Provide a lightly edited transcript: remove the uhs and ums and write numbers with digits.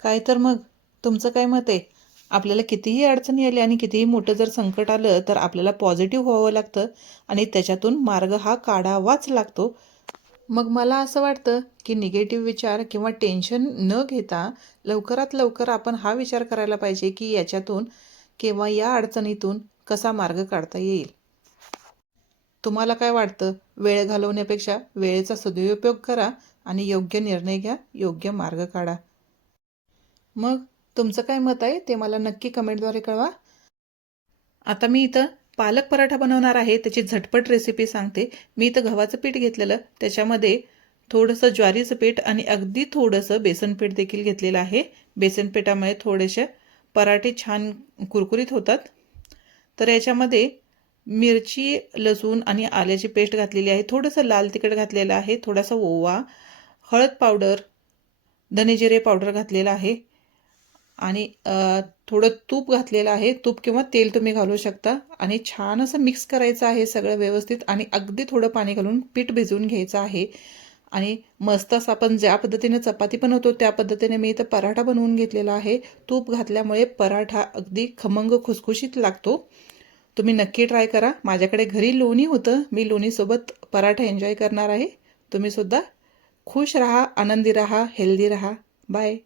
काय तर मग तुमचं काय मत आहे? आपल्याला कितीही अडचणी आली आणि कितीही मोठं जर संकट आलं तर आपल्याला पॉझिटिव्ह व्हावं लागतं आणि त्याच्यातून मार्ग हा काढावाच लागतो. मग मला असं वाटतं की निगेटिव्ह विचार किंवा टेन्शन न घेता लवकरात लवकर आपण हा विचार करायला पाहिजे की याच्यातून किंवा या अडचणीतून कसा मार्ग काढता येईल. तुम्हाला काय वाटतं? वेळ घालवण्यापेक्षा वेळेचा सदुपयोग करा आणि योग्य निर्णय घ्या, योग्य मार्ग काढा. मग तुमचं काय मत आहे ते मला नक्की कमेंटद्वारे कळवा. आता मी इथं पालक पराठा बनवणार आहे. त्याची झटपट रेसिपी सांगते. मी इथं गव्हाचं पीठ घेतलेलं, त्याच्यामध्ये थोडंसं ज्वारीचं पीठ आणि अगदी थोडंसं बेसन पीठ देखील घेतलेलं आहे. बेसन पिठामुळे थोडेसे पराठे छान कुरकुरीत होतात. तर याच्यामध्ये मिरची, लसूण आणि आल्याची पेस्ट घातलेली आहे. थोडंसं लाल तिखट घातलेलं आहे. थोडासा ओवा, हळद पावडर, धने पावडर घातलेलं आहे आणि थोडं तूप घातलेलं आहे. तूप किंवा तेल तुम्ही घालू शकता आणि छान असं मिक्स करायचं आहे सगळं व्यवस्थित आणि अगदी थोडं पाणी घालून पीठ भिजवून घ्यायचं आहे. आणि मस्त असं आपण ज्या पद्धतीने चपाती बनवतो त्या पद्धतीने मी इथं पराठा बनवून घेतलेला आहे. तूप घातल्यामुळे पराठा अगदी खमंग खुसखुशीत लागतो. तुम्ही नक्की ट्राय करा. माझ्याकडे घरी लोणी होतं, मी लोणीसोबत पराठा एन्जॉय करणार आहे. तुम्हीसुद्धा खुश राहा, आनंदी राहा, हेल्दी राहा. बाय.